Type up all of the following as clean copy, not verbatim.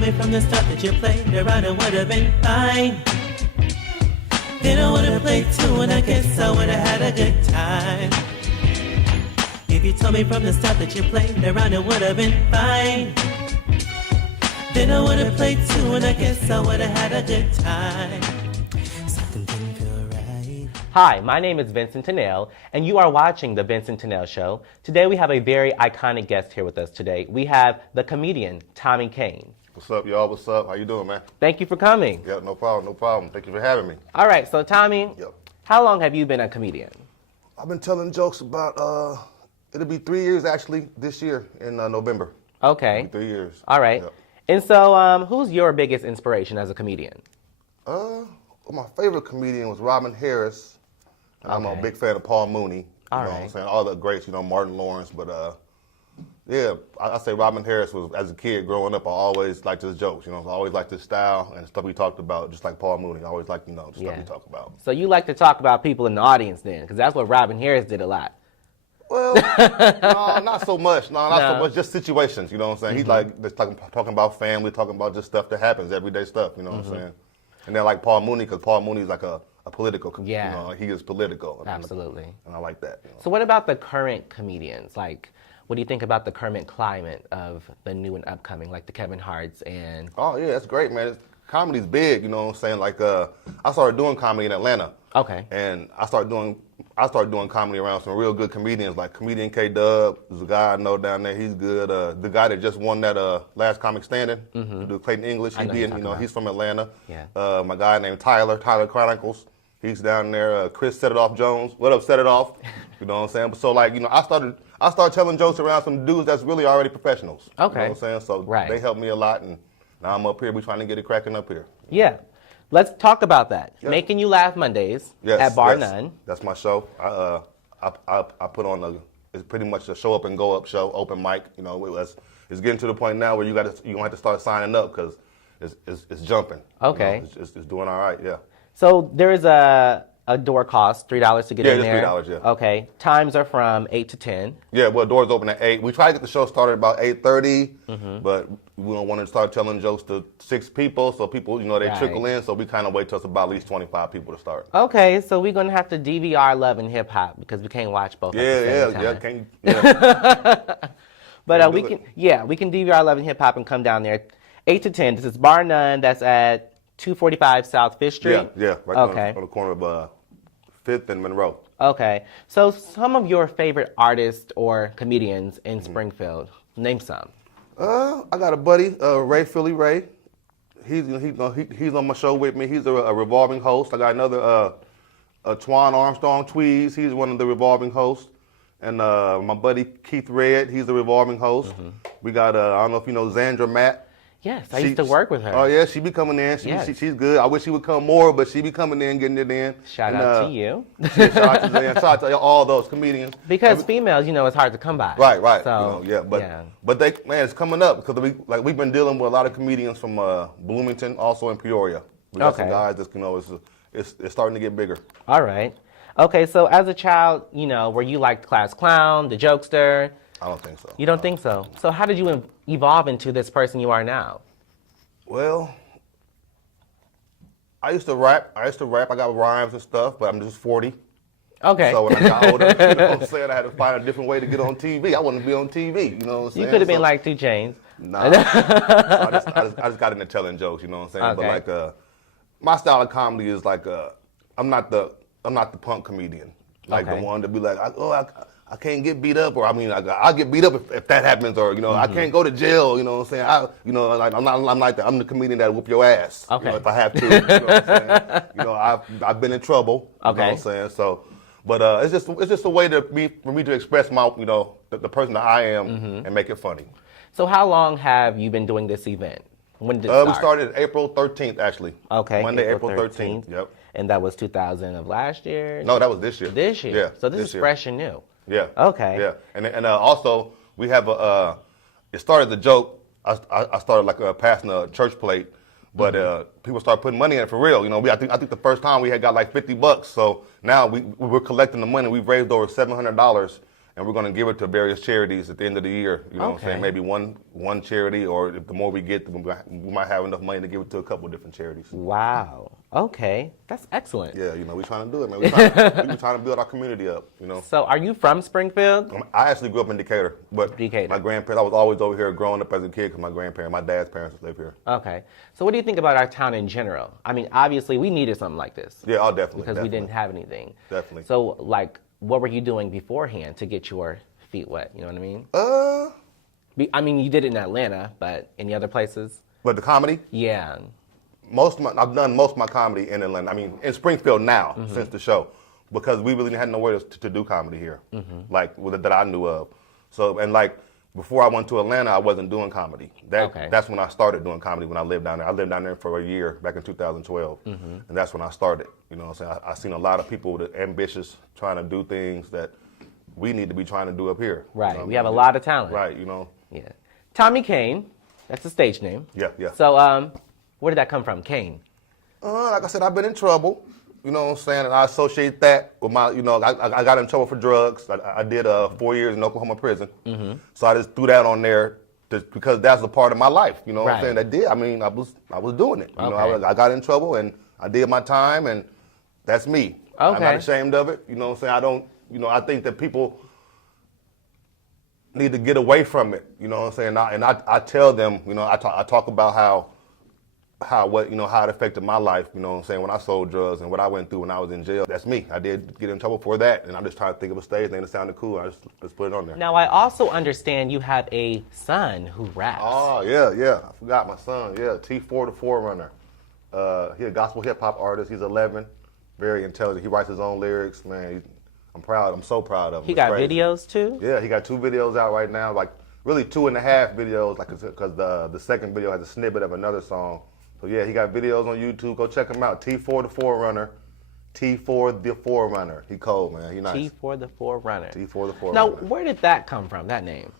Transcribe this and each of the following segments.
told me from the start that you played around, it would have been fine. Then I would have played too, and I guess I would have had a good time. If you told me from the start that you played around, it would have been fine. Then I would have played too, and I guess I would have had a good time. Something didn't feel right. Hi, my name is Vincent-Tennell, and you are watching The Vincent-Tennell Show. Today we have a very iconic guest here with us today. We have the comedian, Tommie Caine. What's up, y'all? What's up? How you doing, man? Thank you for coming. Yeah, no problem, no problem. Thank you for having me. All right, so Tommie, Yep. how long have you been a comedian? I've been telling jokes about, it'll be 3 years actually this year in November. Okay. 3 years. All right. Yep. And so who's your biggest inspiration as a comedian? Well, my favorite comedian was Robin Harris. And I'm a Okay. big fan of Paul Mooney. All What right. I'm saying? All the greats, Martin Lawrence, but yeah, I say Robin Harris was, as a kid growing up, I always liked his jokes, I always liked his style and stuff we talked about, just like Paul Mooney. I always liked, the stuff we talk about. So you like to talk about people in the audience then, because that's what Robin Harris did a lot. Well, no, not so much. No, not No. so much. Just situations, what I'm saying? He's just talking about family, talking about just stuff that happens, everyday stuff, what I'm saying? And then like Paul Mooney, because Paul Mooney's like a political, Yeah. he is political. Absolutely. And I like that. So what about the current comedians? Like, what do you think about the current climate of the new and upcoming, like the Kevin Harts and... Oh, yeah, that's great, man. Comedy's big, what I'm saying? Like, I started doing comedy in Atlanta. Okay. And I started doing comedy around some real good comedians, like comedian K-Dub. There's a guy I know down there. He's good. The guy that just won that Last Comic Standing, who do Clayton English. I know you're talking about. He's from Atlanta. Yeah. My guy named Tyler Chronicles. He's down there. Chris Set It Off Jones. What up, Set It Off? You know what I'm saying? But so like, I started telling jokes around some dudes that's really already professionals. Okay. You know what I'm saying? So Right. they helped me a lot, and now I'm up here. We're trying to get it cracking up here. Yeah. Let's talk about that. Yeah. Making You Laugh Mondays Yes, at Bar yes. None. That's my show. I put on it's pretty much a show up and go up show, open mic. It's getting to the point now where you're gonna have to start signing up because it's jumping. Okay. It's doing all right. Yeah. So there is a door cost, $3 to get in Yeah, there. it's $3, yeah. Okay. Times are from 8 to 10. Yeah. Well, doors open at 8. We try to get the show started about 8:30, but we don't want to start telling jokes to 6 people, so people they Right. trickle in. So we kind of wait till it's about at least 25 people to start. Okay, so we're gonna have to DVR Love and Hip Hop because we can't watch both at the same time. But we can DVR Love and Hip Hop and come down there 8 to 10. This is Bar None. That's at 245 South 5th Street. Yeah. Right Okay. on the corner of 5th and Monroe. Okay. So some of your favorite artists or comedians in Springfield. Name some. I got a buddy, Ray Philly Ray. He's on my show with me. He's a revolving host. I got another Twan Armstrong Tweez. He's one of the revolving hosts. And my buddy Keith Red, he's a revolving host. We got I don't know if you know Zandra Matt. Yes, I used to work with her. Oh yeah, she be coming in. She's good. I wish she would come more, but she be coming in, getting it in. Shout out to you. Shout out to Zan. Shout out to all those comedians. Because females, it's hard to come by. Right. So, But it's coming up because we've been dealing with a lot of comedians from Bloomington, also in Peoria. We got some guys that's it's starting to get bigger. All right. Okay, so as a child, were you like class clown, the jokester? I don't think so. You don't think so? So how did you evolve into this person you are now? Well, I used to rap. I got rhymes and stuff, but I'm just 40. Okay. So when I got older, what I'm saying, I had to find a different way to get on TV. I wanted to be on TV, what I'm saying? You could have been like 2 Chainz. Nah. I just got into telling jokes, what I'm saying? Okay. But my style of comedy is like I'm not the punk comedian. Like the one to be like, I can't get beat up, or I'll get beat up if that happens, or I can't go to jail. You know what I'm saying? I'm like that. I'm the comedian that whoop your ass. Okay. If I have to. You know what I'm saying? I've been in trouble. Okay. You know what I'm saying? So, but it's just a way for me to express my the person that I am and make it funny. So how long have you been doing this event? When did it start? We started April 13th actually. Okay. Monday, April 13th. Yep. And that was 2000 of last year? No, that was this year. This year. Yeah. So this is fresh and new. Yeah. Okay. Yeah, and also we have it started the joke. I started passing a church plate, but people started putting money in it for real. I think the first time we had got like $50. So now we're collecting the money. We've raised over $700, and we're going to give it to various charities at the end of the year. You know what I'm saying? Maybe one charity, or if the more we get, we might have enough money to give it to a couple of different charities. Wow. Okay, that's excellent. Yeah, you know, we're trying to do it, man. We're trying to build our community up, you know. So are you from Springfield? I actually grew up in Decatur, but Decatur. my grandparents, I was always over here growing up as a kid because my dad's parents live here. Okay. So what do you think about our town in general? I mean, obviously we needed something like this. Yeah, oh, definitely. Because we didn't have anything. Definitely. So, like, what were you doing beforehand to get your feet wet? You know what I mean? I mean, you did it in Atlanta, but any other places? But the comedy? Yeah. I've done most of my comedy in Atlanta. I mean, in Springfield now, since the show, because we really had nowhere to do comedy here, like that I knew of. So, and like before I went to Atlanta, I wasn't doing comedy. That's when I started doing comedy, when I lived down there. I lived down there for a year back in 2012, and that's when I started. You know what I'm saying? I seen a lot of people that ambitious trying to do things that we need to be trying to do up here. Right. You know we have a lot of talent. Right, you know. Yeah. Tommie Caine, that's a stage name. Yeah, yeah. So, where did that come from, Caine? Like I said, I've been in trouble. You know what I'm saying? And I associate that with my, you know, I got in trouble for drugs. I did 4 years in Oklahoma prison. So I just threw that on there just because that's a part of my life. You know what I'm saying? I was doing it. You know, I got in trouble and I did my time, and that's me. I'm not ashamed of it. You know what I'm saying? I think that people need to get away from it. You know what I'm saying? I tell them, you know, I talk about how it affected my life, you know what I'm saying, when I sold drugs and what I went through when I was in jail. That's me. I did get in trouble for that, and I'm just trying to think of a stage name that sounded cool. I just put it on there. Now, I also understand you have a son who raps. Oh, yeah. I forgot my son. Yeah, T4 the Forerunner. He's a gospel hip-hop artist. He's 11, very intelligent. He writes his own lyrics, man. I'm proud. I'm so proud of him. He got videos, too? Yeah, he got 2 videos out right now, like really 2.5 videos, like because the second video has a snippet of another song. So yeah, he got videos on YouTube. Go check him out. T4 the Forerunner. T4 the Forerunner. He cold, man. He nice. T4 the Forerunner. T4 the Forerunner. Now, where did that come from, that name?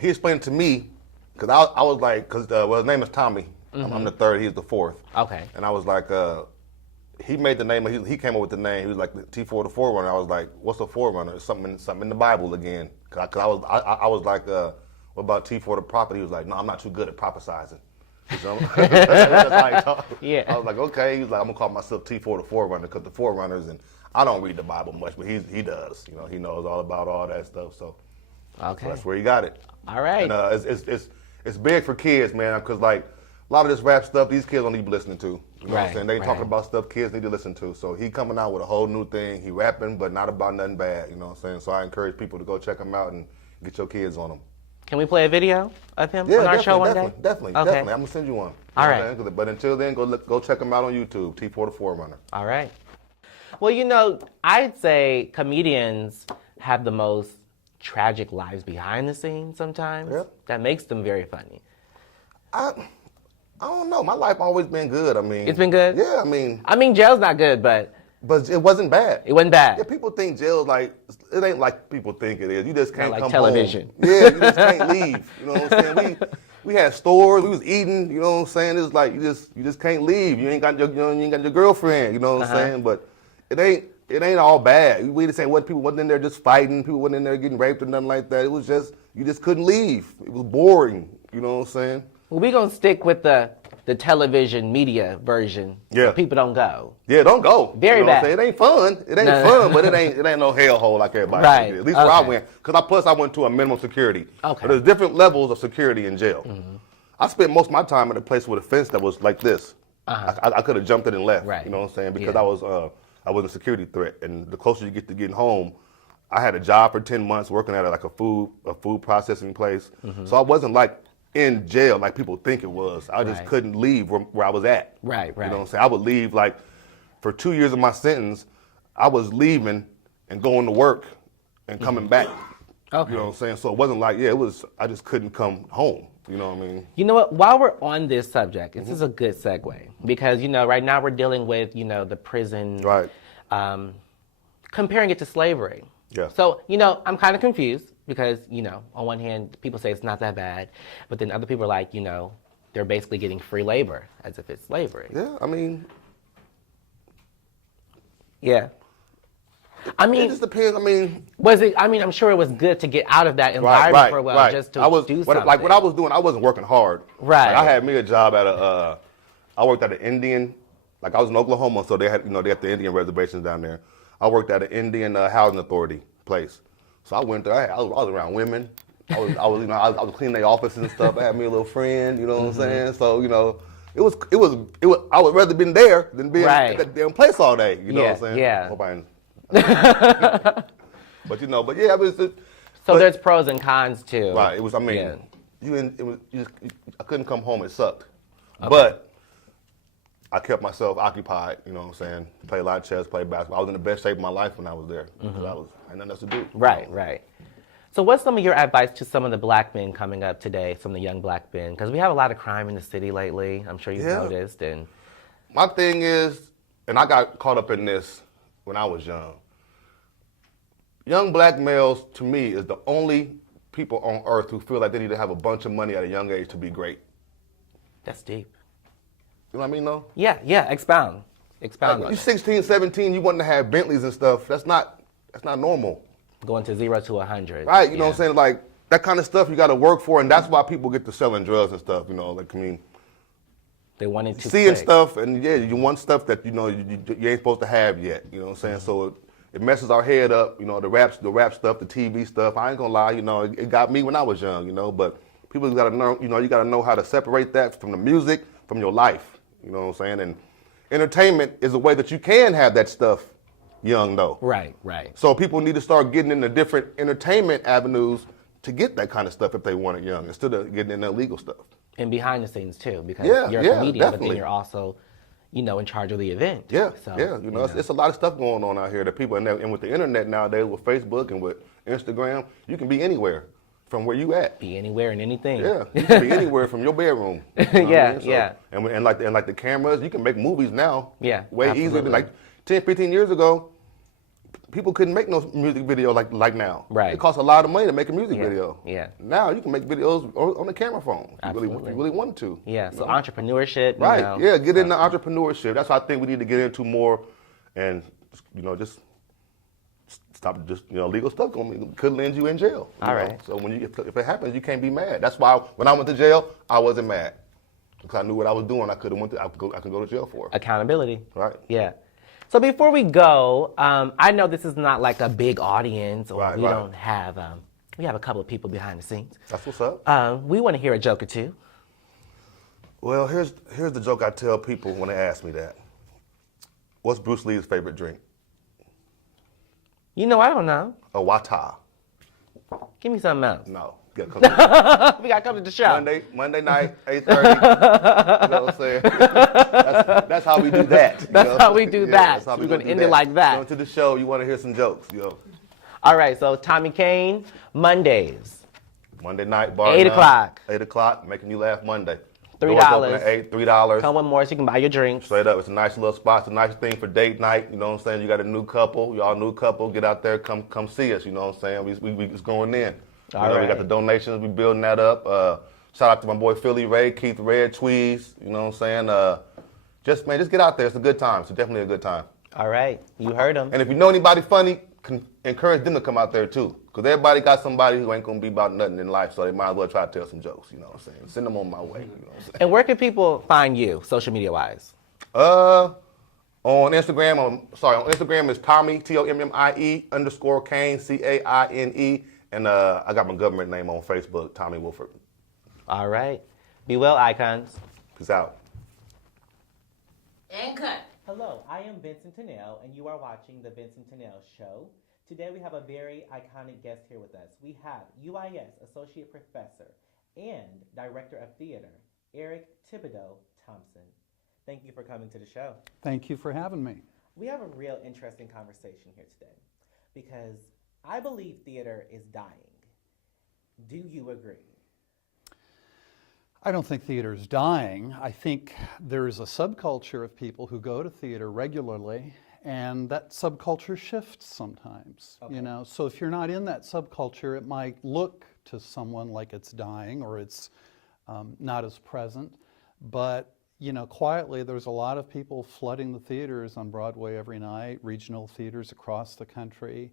He explained it to me, because I was like, his name is Tommy. I'm the third, he's the fourth. Okay. And I was like, he made the name, he came up with the name. He was like, T4 the Forerunner. I was like, what's a Forerunner? It's something in the Bible again. Cause I was like, what about T4 the Prophet? He was like, no, I'm not too good at prophesizing. That's how he talked. Yeah. I was like, okay. He was like, I'm gonna call myself T4 the Forerunner, because the Forerunners, and I don't read the Bible much, but he does. You know, he knows all about all that stuff. So, okay. So that's where he got it. All right. And it's big for kids, man, because like a lot of this rap stuff, these kids don't need to be listening to. You know what I'm saying? They talking about stuff kids need to listen to. So he coming out with a whole new thing. He rapping, but not about nothing bad. You know what I'm saying? So I encourage people to go check him out and get your kids on him. Can we play a video of him on our show one day? Definitely. I'm gonna send you one. All right. But until then, go check him out on YouTube. T4 the Forerunner. All right. Well, you know, I'd say comedians have the most tragic lives behind the scenes sometimes. Yep. That makes them very funny. I don't know. My life always been good. I mean, it's been good. Yeah, I mean, jail's not good, but it wasn't bad. It wasn't bad. Yeah, people think jail's like, it ain't like people think it is. You just can't come television. home. Yeah, you just can't leave. You know what I'm saying? We had stores. We was eating. You know what I'm saying? It's like you just can't leave. You ain't got your girlfriend. You know what I'm saying? But it ain't all bad. We just saying what people wasn't in there just fighting. People wasn't in there getting raped or nothing like that. It was just you just couldn't leave. It was boring. You know what I'm saying? Well, we're going to stick with the television media version so people don't go. Yeah, don't go. Very bad. It ain't fun. It ain't fun, but it ain't no hellhole like everybody. Right. At least where I went. Because I went to a minimum security. Okay. But there's different levels of security in jail. I spent most of my time at a place with a fence that was like this. I could have jumped it and left. Right. You know what I'm saying? Because I was a security threat. And the closer you get to getting home, I had a job for 10 months working at like a food processing place. So I wasn't like in jail like people think it was. I just couldn't leave where I was at. Right. You know what I'm saying? I would leave like for 2 years of my sentence, I was leaving and going to work and coming back. Okay. You know what I'm saying? So it wasn't like, I just couldn't come home. You know what I mean? You know what? While we're on this subject, this is a good segue because, right now we're dealing with, the prison. Right. Comparing it to slavery. Yeah. So, I'm kind of confused because, on one hand, people say it's not that bad, but then other people are like, they're basically getting free labor as if it's slavery. Yeah, I mean. Yeah. I mean, it just depends. I mean, was it? I mean, I'm sure it was good to get out of that environment for a while, just to do something. Like what I was doing, I wasn't working hard. Right. Like, I had me a job at I worked at an Indian. Like I was in Oklahoma, so they had the Indian reservations down there. I worked at an Indian housing authority place. So I went there. I was around women. I was cleaning their offices and stuff. I had me a little friend. You know what I'm saying? So it was. I would rather been there than being at that damn place all day. You know what I'm saying? Yeah. Hope but yeah, it was. So there's pros and cons too. Right. It was. I mean, yeah. I couldn't come home. It sucked. Okay. But I kept myself occupied. You know what I'm saying? Played a lot of chess, played basketball. I was in the best shape of my life when I was there because I had nothing else to do. Right. Right. So what's some of your advice to some of the black men coming up today, some of the young black men? Because we have a lot of crime in the city lately. I'm sure you've noticed. And my thing is, and I got caught up in this when I was young. Young black males, to me, is the only people on earth who feel like they need to have a bunch of money at a young age to be great. That's deep. You know what I mean, though? Yeah. Expound. Like, you're 16, 17, you want to have Bentleys and stuff. That's not normal. Going to 0 to 100. Right, you know what I'm saying? Like, that kind of stuff you got to work for, and that's why people get to selling drugs and stuff, like, I mean. They want it to seeing stuff, and you want stuff that, you ain't supposed to have yet, you know what I'm saying? So it messes our head up, the rap stuff, the TV stuff. I ain't gonna lie, it got me when I was young, but people got to know, you got to know how to separate that from the music, from your life, you know what I'm saying? And entertainment is a way that you can have that stuff young, though. Right. So people need to start getting into different entertainment avenues to get that kind of stuff if they want it young, instead of getting into illegal stuff. And behind the scenes, too, because you're a comedian, definitely. but then you're also, in charge of the event. Yeah, so, it's a lot of stuff going on out here that people, and with the internet nowadays, with Facebook and with Instagram, you can be anywhere from where you at. Be anywhere and anything. Yeah, you can be anywhere from your bedroom. Yeah. And like the cameras, you can make movies now. Yeah, way easier than like 10, 15 years ago. People couldn't make no music video like now. Right. It costs a lot of money to make a music video. Yeah. Now you can make videos on the camera phone. If you really wanted to. Yeah. So entrepreneurship. Right. Yeah. Get into entrepreneurship. That's what I think we need to get into more, and just stop legal stuff could land you in jail. All right. So if it happens, you can't be mad. That's why when I went to jail, I wasn't mad because I knew what I was doing. I could go to jail for. Accountability. Right. Yeah. So before we go, I know this is not like a big audience, or we don't have, we have a couple of people behind the scenes. That's what's up. We want to hear a joke or two. Well, here's the joke I tell people when they ask me that. What's Bruce Lee's favorite drink? I don't know. A Wata. Give me something else. No. We gotta come to the show. Monday night, 8:30. You know what I'm saying? That's how we do that. That's how we do that. We're gonna end it like that. Going to the show, you want to hear some jokes, All right, so Tommie Caine, Mondays. Monday night, bar 8 o'clock. 8 o'clock, making you laugh Monday. $3. Doors open at 8, $3. Come with more so you can buy your drinks. Straight up, it's a nice little spot. It's a nice thing for date night. You know what I'm saying? You got a new couple, y'all new couple, get out there, come see us. You know what I'm saying? We just going in. We got the donations, we building that up. Shout out to my boy Philly Ray, Keith Red, Tweez. You know what I'm saying? Just get out there. It's a good time. It's definitely a good time. All right, you heard him. And if you know anybody funny, encourage them to come out there too. Because everybody got somebody who ain't going to be about nothing in life, so they might as well try to tell some jokes, you know what I'm saying? Send them on my way, you know what I'm saying? And where can people find you, social media-wise? On Instagram, on Instagram is Tommie, Tommie _Caine, Caine. And I got my government name on Facebook, Tommy Wilford. All right. Be well, icons. Peace out. And cut. Hello, I am Vincent-Tennell, and you are watching The Vincent-Tennell Show. Today we have a very iconic guest here with us. We have UIS Associate Professor and Director of Theater, Thibodeaux-Thompson. Thank you for coming to the show. Thank you for having me. We have a real interesting conversation here today because I believe theater is dying. Do you agree? I don't think theater is dying. I think there's a subculture of people who go to theater regularly, and that subculture shifts sometimes. Okay. So if you're not in that subculture, it might look to someone like it's dying or it's not as present. But you know, quietly, there's a lot of people flooding the theaters on Broadway every night, regional theaters across the country.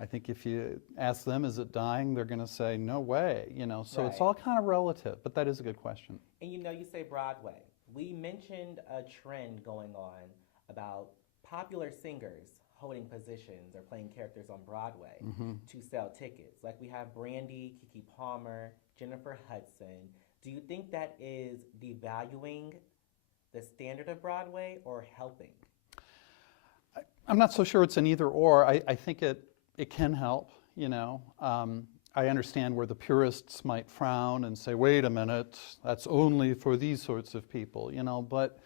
I think if you ask them, is it dying, they're going to say, no way, you know, so it's Right. all kind of relative, but that is a good question. And you know, you say Broadway. We mentioned a trend going on about popular singers holding positions or playing characters on Broadway to sell tickets. Like we have Brandy, Keke Palmer, Jennifer Hudson. Do you think that is devaluing the standard of Broadway or helping? I'm not so sure it's an either or. I think it can help, you know. I understand where the purists might frown and say, wait a minute, that's only for these sorts of people, you know, but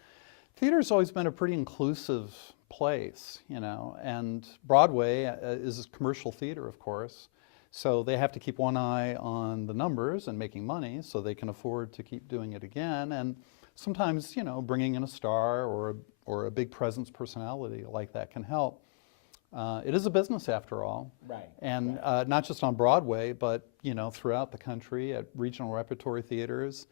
theater's always been a pretty inclusive place, you know, and Broadway is commercial theater, of course, so they have to keep one eye on the numbers and making money so they can afford to keep doing it again, and sometimes, you know, bringing in a star or a big presence personality like that can help. It is a business after all. Right. And not just on Broadway, but you know, throughout the country at regional repertory theaters.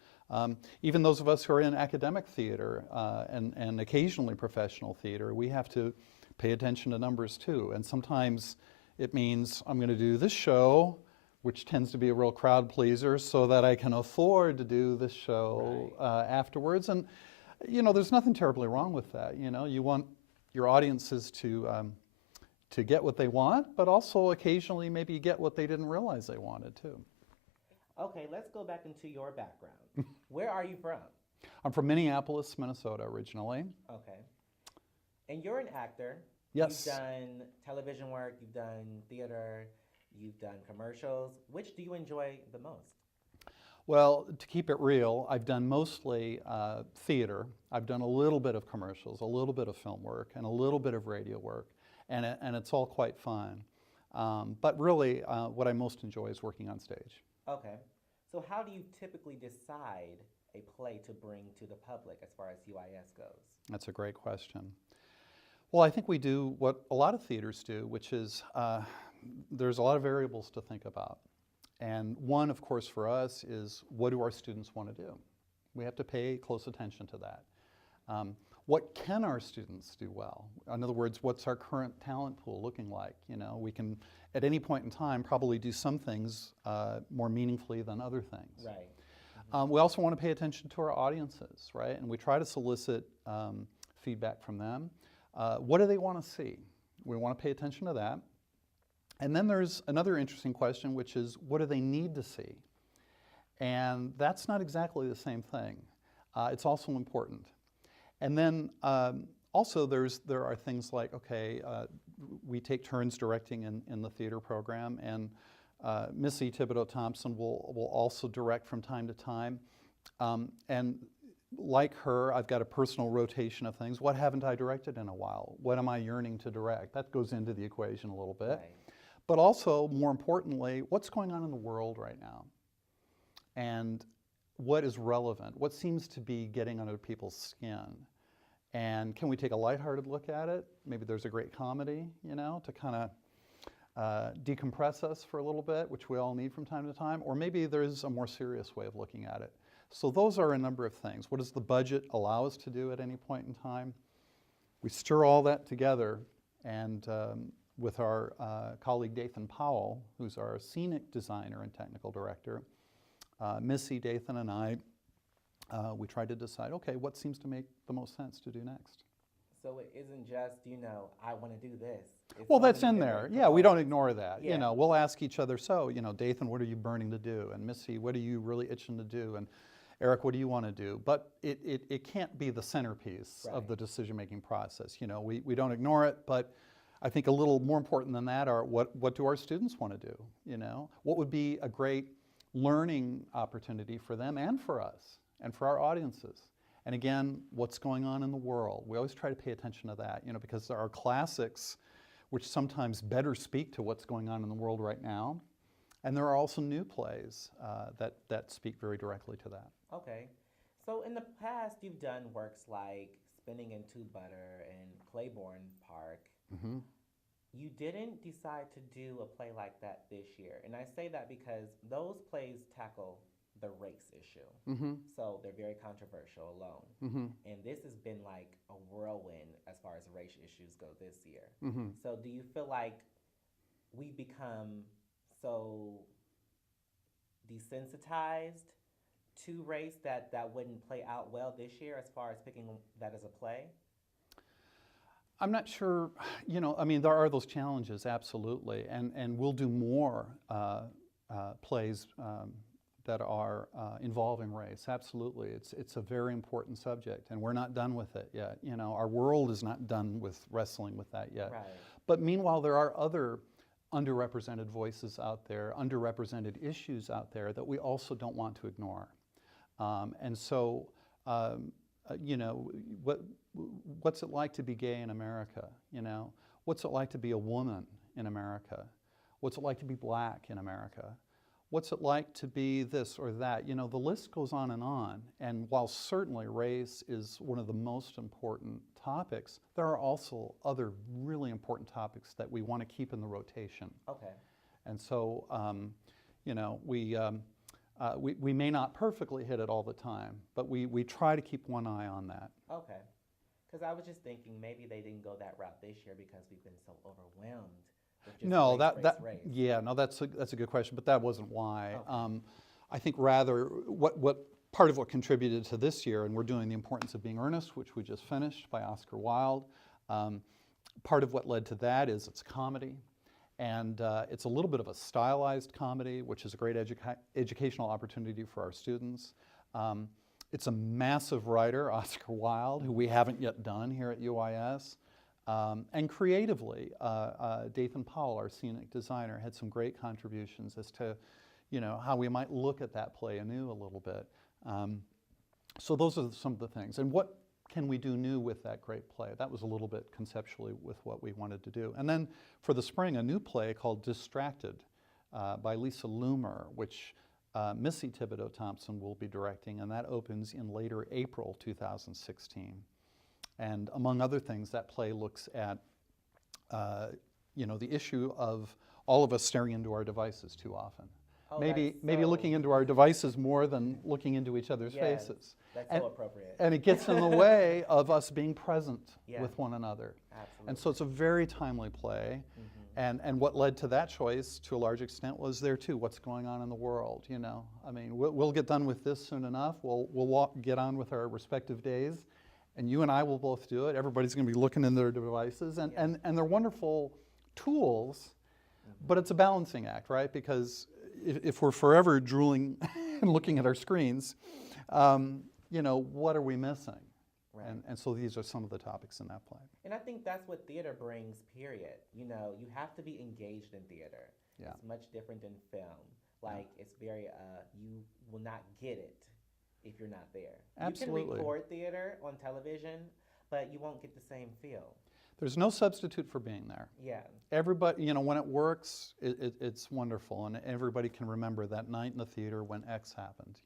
Even those of us who are in academic theater and occasionally professional theater, we have to pay attention to numbers too. And sometimes it means I'm going to do this show, which tends to be a real crowd pleaser, so that I can afford to do this show afterwards. And you know, there's nothing terribly wrong with that. You know, you want your audiences to get what they want, but also occasionally maybe get what they didn't realize they wanted too. Okay, let's go back into your background. Where are you from? I'm from Minneapolis, Minnesota originally. Okay. And you're an actor. Yes. You've done television work, you've done theater, you've done commercials. Which do you enjoy the most? Well, to keep it real, I've done mostly theater. I've done a little bit of commercials, a little bit of film work, and a little bit of radio work. And it's all quite fun. But really, what I most enjoy is working on stage. Okay. So how do you typically decide a play to bring to the public as far as UIS goes? That's a great question. Well, I think we do what a lot of theaters do, which is there's a lot of variables to think about. And one, of course, for us is what do our students want to do? We have to pay close attention to that. What can our students do well? In other words, what's our current talent pool looking like? You know, we can, at any point in time, probably do some things more meaningfully than other things. Right. We also want to pay attention to our audiences, right? And we try to solicit feedback from them. What do they want to see? We want to pay attention to that. And then there's another interesting question, which is what do they need to see? And that's not exactly the same thing. It's also important. And then also there are things like, okay, we take turns directing in the theater program, and Missy Thibodeaux-Thompson will also direct from time to time. And like her, I've got a personal rotation of things. What haven't I directed in a while? What am I yearning to direct? That goes into the equation a little bit. Right. But also, more importantly, what's going on in the world right now? And what is relevant? What seems to be getting under people's skin? And can we take a lighthearted look at it? Maybe there's a great comedy, you know, to kind of decompress us for a little bit, which we all need from time to time. Or maybe there's a more serious way of looking at it. So those are a number of things. What does the budget allow us to do at any point in time? We stir all that together, and with our colleague Dathan Powell, who's our scenic designer and technical director, Missy, Dathan, and I, we tried to decide, okay, what seems to make the most sense to do next? So it isn't just, you know, I want to do this. It's Well, so that's many in there. different Yeah, we don't components. ignore that. Yeah. You know, we'll ask each other, so, you know, Dathan, what are you burning to do? And Missy, what are you really itching to do? And Eric, what do you want to do? But it can't be the centerpiece of the decision-making process. You know, we don't ignore it, but I think a little more important than that are what do our students want to do? You know, what would be a great learning opportunity for them and for us and for our audiences? And again, what's going on in the world? We always try to pay attention to that, you know, because there are classics which sometimes better speak to what's going on in the world right now. And there are also new plays that speak very directly to that. Okay. So in the past, you've done works like Spinning into Butter and Claiborne Park. Mm-hmm. You didn't decide to do a play like that this year. And I say that because those plays tackle the race issue. Mm-hmm. So they're very controversial alone. Mm-hmm. And this has been like a whirlwind as far as race issues go this year. Mm-hmm. So do you feel like we've become so desensitized to race that wouldn't play out well this year as far as picking that as a play? I'm not sure, I mean, there are those challenges, absolutely, and we'll do more plays that are involving race, absolutely. It's a very important subject, and we're not done with it yet. Our world is not done with wrestling with that yet. Right. But meanwhile, there are other underrepresented voices out there, underrepresented issues out there that we also don't want to ignore. And so, what's it like to be gay in America? What's it like to be a woman in America? What's it like to be black in America? What's it like to be this or that? The list goes on. And while certainly race is one of the most important topics, there are also other really important topics that we want to keep in the rotation. Okay. And so, we may not perfectly hit it all the time, but we try to keep one eye on that. Okay. Because I was just thinking maybe they didn't go that route this year because we've been so overwhelmed with just No, race. yeah, no, that's a good question, but that wasn't why. Okay. I think rather what part of what contributed to this year, and we're doing The Importance of Being Earnest, which we just finished by Oscar Wilde. Part of what led to that is it's comedy, and it's a little bit of a stylized comedy, which is a great educational opportunity for our students. It's a massive writer, Oscar Wilde, who we haven't yet done here at UIS. And creatively, Dathan Powell, our scenic designer, had some great contributions as to, how we might look at that play anew a little bit. So those are some of the things. And what can we do new with that great play? That was a little bit conceptually with what we wanted to do. And then for the spring, a new play called Distracted by Lisa Loomer, which Missy Thibodeaux-Thompson will be directing, and that opens in later April 2016. And among other things, that play looks at, the issue of all of us staring into our devices too often. Oh, maybe so- looking into our devices more than looking into each other's Yes, faces. That's And- so appropriate. And it gets in the way of us being present Yeah. with one another. Absolutely. And so it's a very timely play. Mm-hmm. And what led to that choice, to a large extent, was there too, what's going on in the world, I mean, we'll get done with this soon enough. We'll get on with our respective days, and you and I will both do it. Everybody's going to be looking in their devices, and they're wonderful tools, but it's a balancing act, right? Because if we're forever drooling and looking at our screens, what are we missing? Right. And so these are some of the topics in that play. And I think that's what theater brings, period. You have to be engaged in theater. Yeah. It's much different than film. Like, it's very, you will not get it if you're not there. Absolutely. You can record theater on television, but you won't get the same feel. There's no substitute for being there. Yeah. Everybody, when it works, it's wonderful, and everybody can remember that night in the theater when X happened,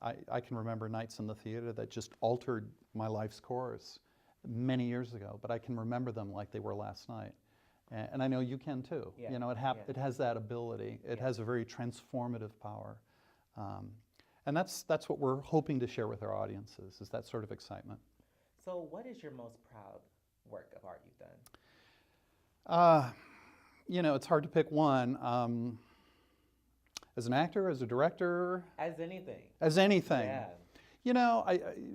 I can remember nights in the theater that just altered my life's course many years ago, but I can remember them like they were last night. And I know you can too. Yeah. It has that ability. It has a very transformative power. And that's what we're hoping to share with our audiences, is that sort of excitement. So what is your most proud work of art you've done? It's hard to pick one. As an actor, as a director, As anything. as anything. Yeah.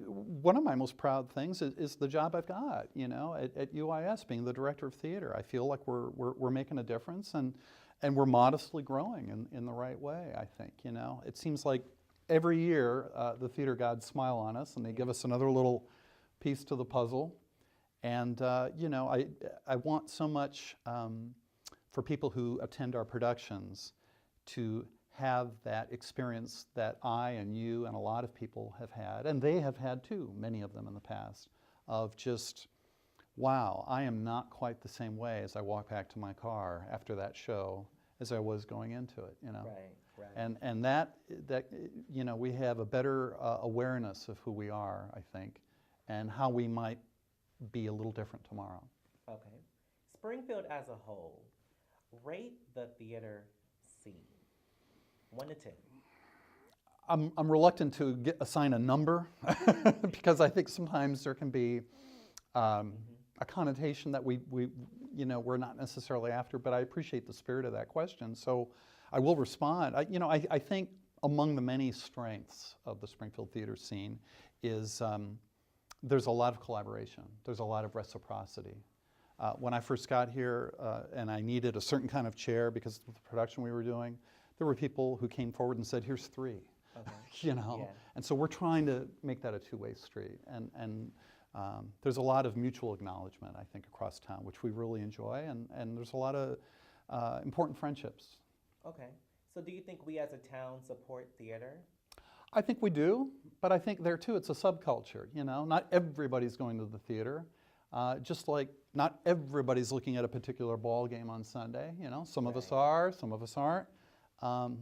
One of my most proud things is the job I've got, at UIS, being the director of theater. I feel like we're making a difference, and we're modestly growing in the right way, I think, It seems like every year the theater gods smile on us, and they give us another little piece to the puzzle. And, I want so much for people who attend our productions to have that experience that I and you and a lot of people have had, and they have had too, many of them in the past, of just, wow, I am not quite the same way as I walk back to my car after that show as I was going into it, Right. And that we have a better awareness of who we are, I think, and how we might be a little different tomorrow. Okay. Springfield as a whole, rate the theater scene. 1 to 10. I'm reluctant to assign a number because I think sometimes there can be a connotation that we're not necessarily after, but I appreciate the spirit of that question, so I will respond. I think among the many strengths of the Springfield theater scene is there's a lot of collaboration, there's a lot of reciprocity. When I first got here and I needed a certain kind of chair because of the production we were doing, there were people who came forward and said, here's 3. Okay. Yeah. And so we're trying to make that a two-way street. And there's a lot of mutual acknowledgement, I think, across town, which we really enjoy. And there's a lot of important friendships. Okay. So do you think we as a town support theater? I think we do, but I think there too it's a subculture, Not everybody's going to the theater. Just like not everybody's looking at a particular ball game on Sunday, Some of us are, some of us aren't.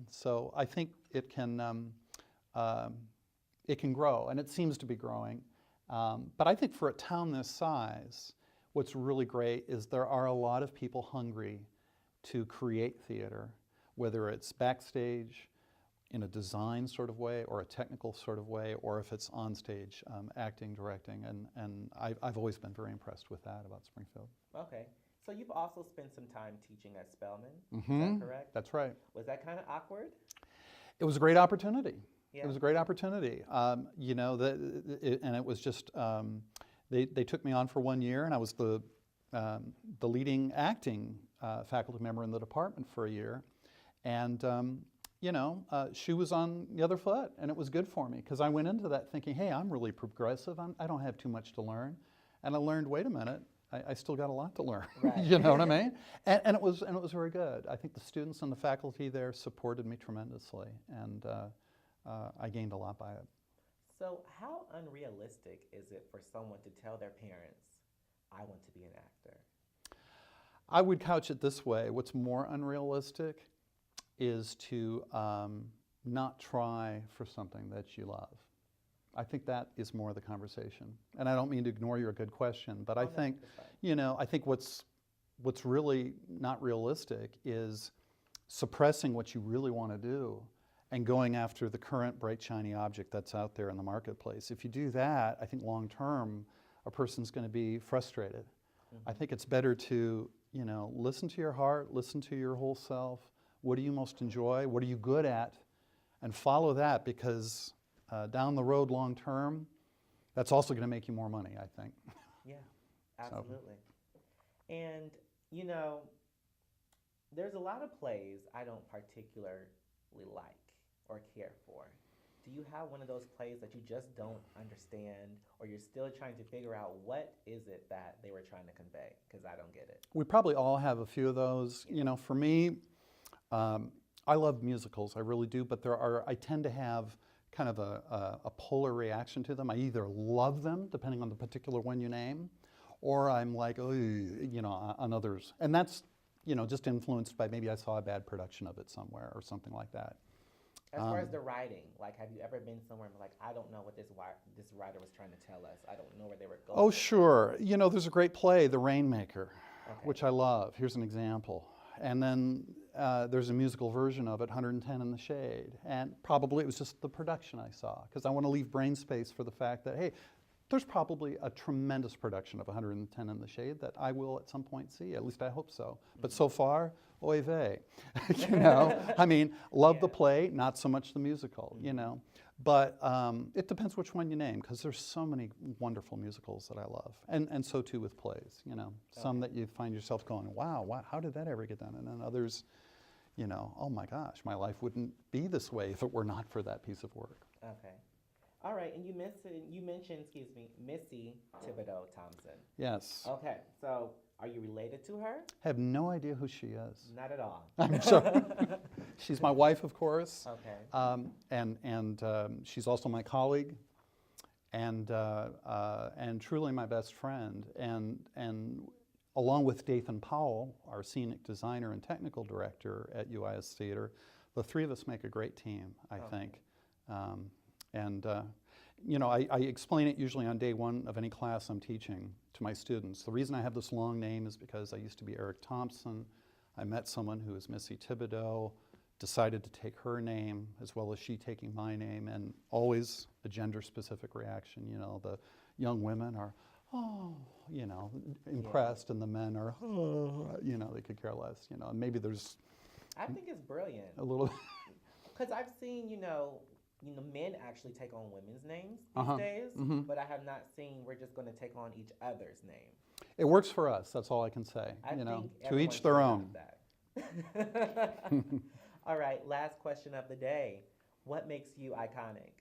So I think it can grow, and it seems to be growing. But I think for a town this size, what's really great is there are a lot of people hungry to create theater, whether it's backstage in a design sort of way or a technical sort of way, or if it's on stage, acting, directing, and I've always been very impressed with that about Springfield. Okay. So you've also spent some time teaching at Spelman, Mm-hmm. Is that correct? That's right. Was that kind of awkward? It was a great opportunity. Yeah. It was a great opportunity. And it was just, they took me on for 1 year, and I was the leading acting faculty member in the department for a year. And, shoe was on the other foot, and it was good for me, because I went into that thinking, hey, I'm really progressive, I don't have too much to learn. And I learned, wait a minute, I still got a lot to learn. Right. You know what I mean? And it was very good. I think the students and the faculty there supported me tremendously, and I gained a lot by it. So how unrealistic is it for someone to tell their parents, I want to be an actor? I would couch it this way. What's more unrealistic is to not try for something that you love. I think that is more the conversation. And I don't mean to ignore your good question, but I think, I think what's really not realistic is suppressing what you really want to do and going after the current bright, shiny object that's out there in the marketplace. If you do that, I think long term, a person's going to be frustrated. Mm-hmm. I think it's better to, listen to your heart, listen to your whole self. What do you most enjoy? What are you good at? And follow that, because down the road, long term, that's also going to make you more money, I think. Yeah, absolutely. So. And, there's a lot of plays I don't particularly like or care for. Do you have one of those plays that you just don't understand, or you're still trying to figure out what is it that they were trying to convey? Because I don't get it. We probably all have a few of those. For me, I love musicals, I really do, but I tend to have kind of a polar reaction to them. I either love them, depending on the particular one you name, or I'm like, on others. And that's, just influenced by maybe I saw a bad production of it somewhere or something like that. As far as the writing, have you ever been somewhere and I don't know what this writer was trying to tell us. I don't know where they were going. Oh, sure. There's a great play, The Rainmaker, okay. which I love. Here's an example. And then there's a musical version of it, 110 in the Shade. And probably it was just the production I saw, because I want to leave brain space for the fact that, hey, there's probably a tremendous production of 110 in the Shade that I will at some point see. At least I hope so. Mm-hmm. But so far, oy vey. Love the play, not so much the musical, But it depends which one you name, because there's so many wonderful musicals that I love. And so too with plays, Some that you find yourself going, wow, how did that ever get done? And then others, oh my gosh, my life wouldn't be this way if it were not for that piece of work. Okay. All right, and you mentioned, Missy Thibodeaux-Thompson. Yes. Okay, so are you related to her? I have no idea who she is. Not at all. I'm sorry. She's my wife, of course. Okay. And she's also my colleague, and truly my best friend. And along with Dathan Powell, our scenic designer and technical director at UIS Theater, the three of us make a great team, I think. I explain it usually on day one of any class I'm teaching to my students. The reason I have this long name is because I used to be Eric Thompson. I met someone who was Missy Thibodeaux. decided to take her name as well as she taking my name, and always a gender-specific reaction. You know, the young women are, oh, you know, impressed, and the men are, oh, you know, they could care less. You know, and maybe there's I think it's brilliant. a little. Because I've seen, men actually take on women's names these days, but I have not seen we're just going to take on each other's name. It works for us. That's all I can say. I you know, think to each everyone their should own. have that. All right, last question of the day. What makes you iconic?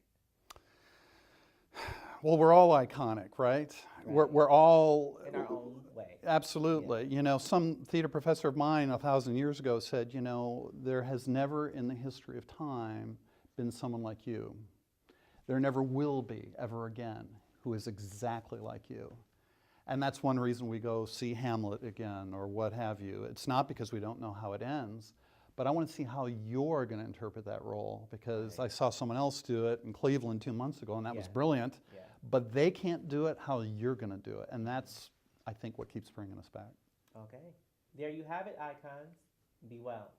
Well, we're all iconic, right? We're all In our own way. Absolutely. You know, some theater professor of mine 1,000 years ago said, you know, there has never in the history of time been someone like you. There never will be ever again who is exactly like you. And that's one reason we go see Hamlet again or what have you. It's not because we don't know how it ends, but I want to see how you're going to interpret that role, because I saw someone else do it in Cleveland 2 months ago, and that was brilliant. Yeah. But they can't do it how you're going to do it, and that's, I think, what keeps bringing us back. Okay. There you have it, icons. Be well.